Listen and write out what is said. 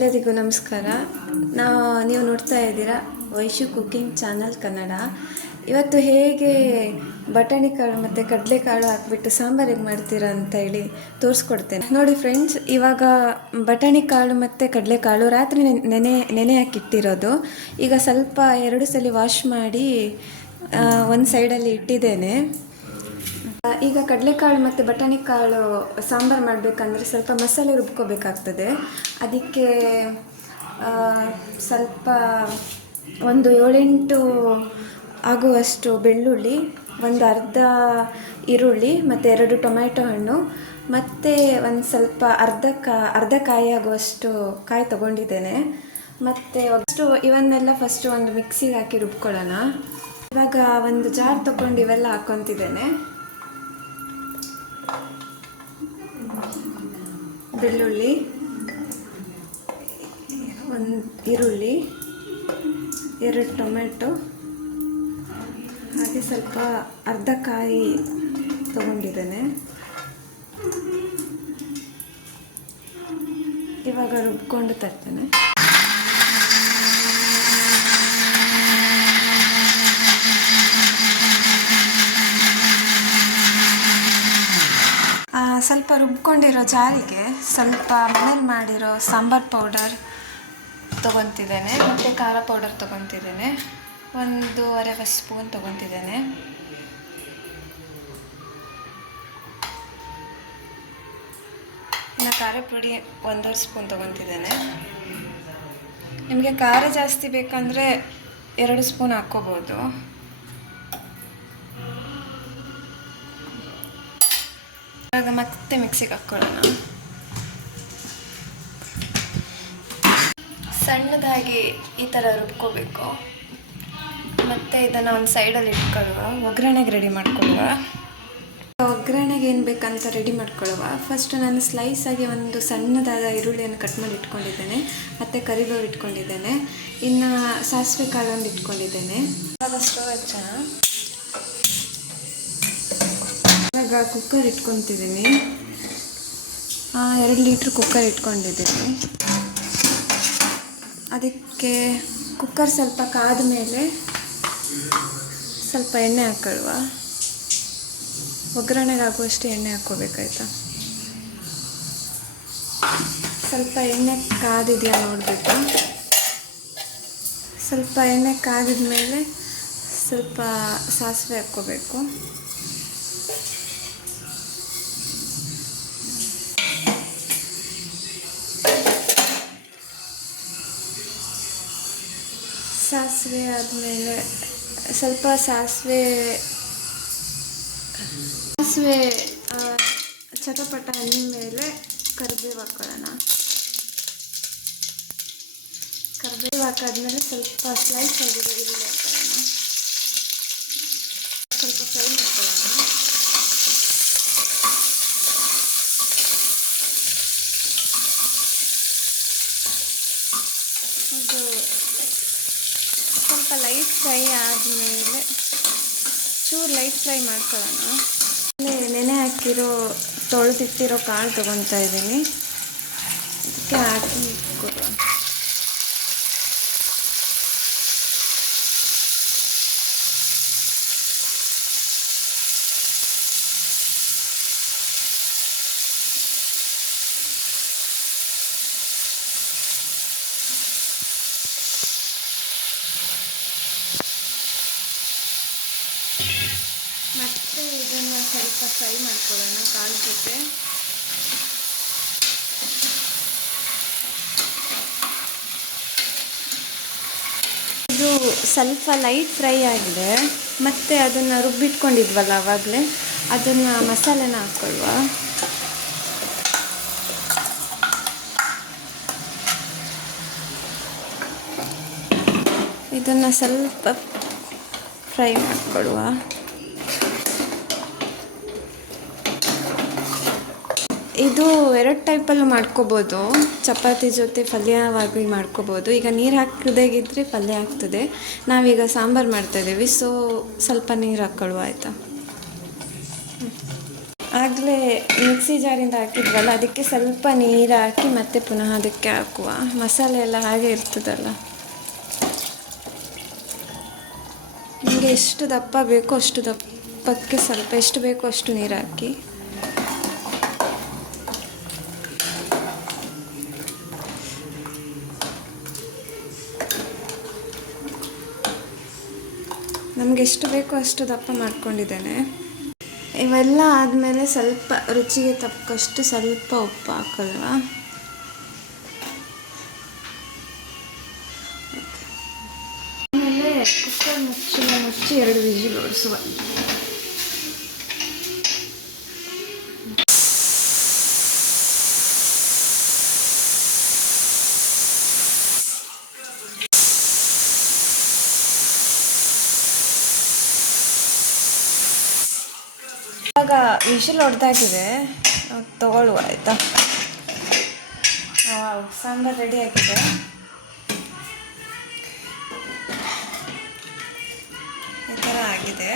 ಎಲ್ಲರಿಗೂ ನಮಸ್ಕಾರ. ನೀವು ನೋಡ್ತಾ ಇದ್ದೀರಾ ವೈಶು ಕುಕಿಂಗ್ ಚಾನಲ್ ಕನ್ನಡ. ಇವತ್ತು ಹೇಗೆ ಬಟಾಣಿ ಕಾಳು ಮತ್ತು ಕಡಲೆಕಾಳು ಹಾಕ್ಬಿಟ್ಟು ಸಾಂಬಾರಿಗೆ ಮಾಡ್ತೀರಾ ಅಂತ ಹೇಳಿ ತೋರಿಸ್ಕೊಡ್ತೇನೆ. ನೋಡಿ ಫ್ರೆಂಡ್ಸ್, ಇವಾಗ ಬಟಾಣಿ ಕಾಳು ಮತ್ತು ಕಡಲೆಕಾಳು ರಾತ್ರಿ ನೆನೆ ಹಾಕಿಟ್ಟಿರೋದು. ಈಗ ಸ್ವಲ್ಪ 2 ಸಲ ವಾಶ್ ಮಾಡಿ ಒಂದು ಸೈಡಲ್ಲಿ ಇಟ್ಟಿದ್ದೇನೆ. ಈಗ ಕಡಲೆಕಾಳು ಮತ್ತು ಬಟಾಣಿ ಕಾಳು ಸಾಂಬಾರು ಮಾಡಬೇಕಂದ್ರೆ ಸ್ವಲ್ಪ ಮಸಾಲೆ ರುಬ್ಕೋಬೇಕಾಗ್ತದೆ. ಅದಕ್ಕೆ ಸ್ವಲ್ಪ ಒಂದು 7-8 ಆಗುವಷ್ಟು ಬೆಳ್ಳುಳ್ಳಿ, ಒಂದು ಅರ್ಧ ಈರುಳ್ಳಿ ಮತ್ತು 2 ಟೊಮ್ಯಾಟೊ ಹಣ್ಣು ಮತ್ತು ಒಂದು ಸ್ವಲ್ಪ ಅರ್ಧ ಕಾಯಿ ಆಗುವಷ್ಟು ಕಾಯಿ ತೊಗೊಂಡಿದ್ದೇನೆ. ಮತ್ತು ಇವನ್ನೆಲ್ಲ ಫಸ್ಟು ಒಂದು ಮಿಕ್ಸಿಗೆ ಹಾಕಿ ರುಬ್ಕೊಳ್ಳೋಣ. ಇವಾಗ ಒಂದು ಜಾರ್ ತೊಗೊಂಡು ಇವೆಲ್ಲ ಹಾಕ್ಕೊತಿದ್ದೇನೆ. ಬೆಳ್ಳುಳ್ಳಿ, ಒಂದು ಈರುಳ್ಳಿ, 2 ಟೊಮೆಟೊ, ಹಾಗೆ ಸ್ವಲ್ಪ ಅರ್ಧ ಕಾಯಿ ತೊಗೊಂಡಿದ್ದೇನೆ. ಇವಾಗ ರುಬ್ಕೊಂಡು ತರ್ತೇನೆ. ಸ್ವಲ್ಪ ರುಬ್ಕೊಂಡಿರೋ ಜಾರಿಗೆ ಸ್ವಲ್ಪ ಮನೇಲಿ ಮಾಡಿರೋ ಸಾಂಬಾರು ಪೌಡರ್ ತೊಗೊತಿದ್ದೇನೆ ಮತ್ತು ಖಾರ ಪೌಡರ್ ತೊಗೊತಿದ್ದೇನೆ. 1.25 ಸ್ಪೂನ್ ತೊಗೊತಿದ್ದೇನೆ. ಇನ್ನು ಖಾರ ಪುಡಿ 1.5 ಸ್ಪೂನ್ ತೊಗೊತಿದ್ದೇನೆ. ನಿಮಗೆ ಖಾರ ಜಾಸ್ತಿ ಬೇಕಂದರೆ 2 ಸ್ಪೂನ್ ಹಾಕ್ಕೋಬೋದು. ಇವಾಗ ಮತ್ತೆ ಮಿಕ್ಸಿಗೆ ಹಾಕ್ಕೊಳ್ಳೋಣ. ಸಣ್ಣದಾಗಿ ಈ ಥರ ರುಬ್ಕೋಬೇಕು. ಮತ್ತು ಇದನ್ನು ಒಂದು ಸೈಡಲ್ಲಿ ಇಟ್ಕೊಳ್ಳುವ. ಒಗ್ಗರಣೆಗೆ ರೆಡಿ ಮಾಡ್ಕೊಳ್ಳುವ. ಒಗ್ಗರಣೆಗೆ ಏನು ಬೇಕಂತ ರೆಡಿ ಮಾಡ್ಕೊಳ್ಳುವ. ಫಸ್ಟ್ ನಾನು ಸ್ಲೈಸಾಗಿ ಒಂದು ಸಣ್ಣದಾದ ಈರುಳ್ಳಿಯನ್ನು ಕಟ್ ಮಾಡಿ ಇಟ್ಕೊಂಡಿದ್ದೇನೆ ಮತ್ತು ಕರಿಬೇವು ಇಟ್ಕೊಂಡಿದ್ದೇನೆ. ಇನ್ನು ಸಾಸಿವೆ ಕಾಳು ಒಂದು ಇಟ್ಕೊಂಡಿದ್ದೇನೆ. ಇವಾಗ ಸ್ಟವ್ ಹಚ್ಚೋಣ. ಇವಾಗ ಕುಕ್ಕರ್ ಇಟ್ಕೊತಿದ್ದೀನಿ. 2 ಲೀಟ್ರ್ ಕುಕ್ಕರ್ ಇಟ್ಕೊಂಡಿದ್ದೀನಿ. ಅದಕ್ಕೆ ಕುಕ್ಕರ್ ಸ್ವಲ್ಪ ಕಾದ ಮೇಲೆ ಸ್ವಲ್ಪ ಎಣ್ಣೆ ಹಾಕೊಳ್ಳುವ. ಒಗ್ಗರಣೆಗೆ ಆಗುವಷ್ಟು ಎಣ್ಣೆ ಹಾಕ್ಕೋಬೇಕಾಯ್ತಾ. ಸ್ವಲ್ಪ ಎಣ್ಣೆ ಕಾದಿದೆಯಾ ನೋಡಬೇಕು. ಸ್ವಲ್ಪ ಎಣ್ಣೆ ಕಾದಿದ ಮೇಲೆ ಸ್ವಲ್ಪ ಸಾಸಿವೆ ಹಾಕ್ಕೋಬೇಕು. ಸಾಸಿವೆ ಆದಮೇಲೆ ಸ್ವಲ್ಪ ಸಾಸಿವೆ ಚಟಪಟ ಅಂದಮೇಲೆ ಕರಿಬೇವು ಹಾಕೊಳ್ಳೋಣ. ಕರಿಬೇವು ಹಾಕಾದ್ಮೇಲೆ ಸ್ವಲ್ಪ ಸ್ಲೈಸ್ ಆಗಿದೆ ಈರುಳ್ಳಿ ಹಾಕೊಳ್ಳೋಣ. ಸ್ವಲ್ಪ ಫ್ರೈ ಮಾಡ್ಕೊಳ್ಳೋಣ. ಇದು ಸ್ವಲ್ಪ ಲೈಟ್ ಫ್ರೈ ಆದಮೇಲೆ ಚೂರು ಲೈಟ್ ಫ್ರೈ ಮಾಡ್ಕೊಳ್ಳೋಣ. ನೆನೆ ಹಾಕಿರೋ ತೊಳೆದಿಟ್ಟಿರೋ ಕಾಳು ತೊಗೊತಾ ಇದ್ದೀನಿ. ಅದಕ್ಕೆ ಹಾಕಿ ಕೊಡೋಣ. ಮತ್ತು ಇದನ್ನು ಸ್ವಲ್ಪ ಫ್ರೈ ಮಾಡ್ಕೊಳ್ಳೋಣ ಕಾಳು ಜೊತೆ. ಇದು ಸ್ವಲ್ಪ ಲೈಟ್ ಫ್ರೈ ಆಗಿದೆ. ಮತ್ತು ಅದನ್ನು ರುಬ್ಬಿಟ್ಕೊಂಡಿದ್ವಲ್ಲ ಆವಾಗಲೇ, ಅದನ್ನು ಮಸಾಲೆನ ಹಾಕ್ಕೊಳ್ಳುವ. ಇದನ್ನು ಸ್ವಲ್ಪ ಫ್ರೈ ಮಾಡಿಕೊಳ್ಳುವ. ಇದು 2 ಟೈಪಲ್ಲೂ ಮಾಡ್ಕೋಬೋದು. ಚಪಾತಿ ಜೊತೆ ಪಲ್ಯವಾಗಿ ಮಾಡ್ಕೋಬೋದು. ಈಗ ನೀರು ಹಾಕದೇಗಿದ್ರೆ ಪಲ್ಯ ಆಗ್ತದೆ. ನಾವೀಗ ಸಾಂಬಾರು ಮಾಡ್ತಾಯಿದ್ದೀವಿ, ಸೊ ಸ್ವಲ್ಪ ನೀರು ಹಾಕ್ಕೊಳ್ಳುವ ಆಯಿತಾ. ಆಗಲೇ ಮಿಕ್ಸಿ ಜಾರಿಂದ ಹಾಕಿದ್ವಲ್ಲ, ಅದಕ್ಕೆ ಸ್ವಲ್ಪ ನೀರು ಹಾಕಿ ಮತ್ತೆ ಪುನಃ ಅದಕ್ಕೆ ಹಾಕುವ. ಮಸಾಲೆ ಎಲ್ಲ ಹಾಗೆ ಇರ್ತದಲ್ಲ. ನಿಮಗೆ ಎಷ್ಟು ದಪ್ಪ ಬೇಕೋ ಅಷ್ಟು ದಪ್ಪಕ್ಕೆ ಸ್ವಲ್ಪ, ಎಷ್ಟು ಬೇಕೋ ಅಷ್ಟು ನೀರು ಹಾಕಿ. ನಮಗೆ ಎಷ್ಟು ಬೇಕೋ ಅಷ್ಟು ದಪ್ಪ ಮಾಡ್ಕೊಂಡಿದ್ದೇನೆ. ಇವೆಲ್ಲ ಆದಮೇಲೆ ಸ್ವಲ್ಪ ರುಚಿಗೆ ತಕ್ಕಷ್ಟು ಸ್ವಲ್ಪ ಉಪ್ಪು ಹಾಕಲ್ವಾ. ಆಮೇಲೆ ಕುಕ್ಕರ್ ಮುಚ್ಚಿ 2 ವಿಜಿಲ್ ಓಡಿಸುವ. ಇವಾಗ ವಿಷಲ್ ಹೊಡೆದಾಗಿದೆ, ತಗೊಳ್ಳುವ ಆಯಿತಾ. ಸಾಂಬಾರು ರೆಡಿ ಆಗಿದೆ. ಈ ಥರ ಆಗಿದೆ.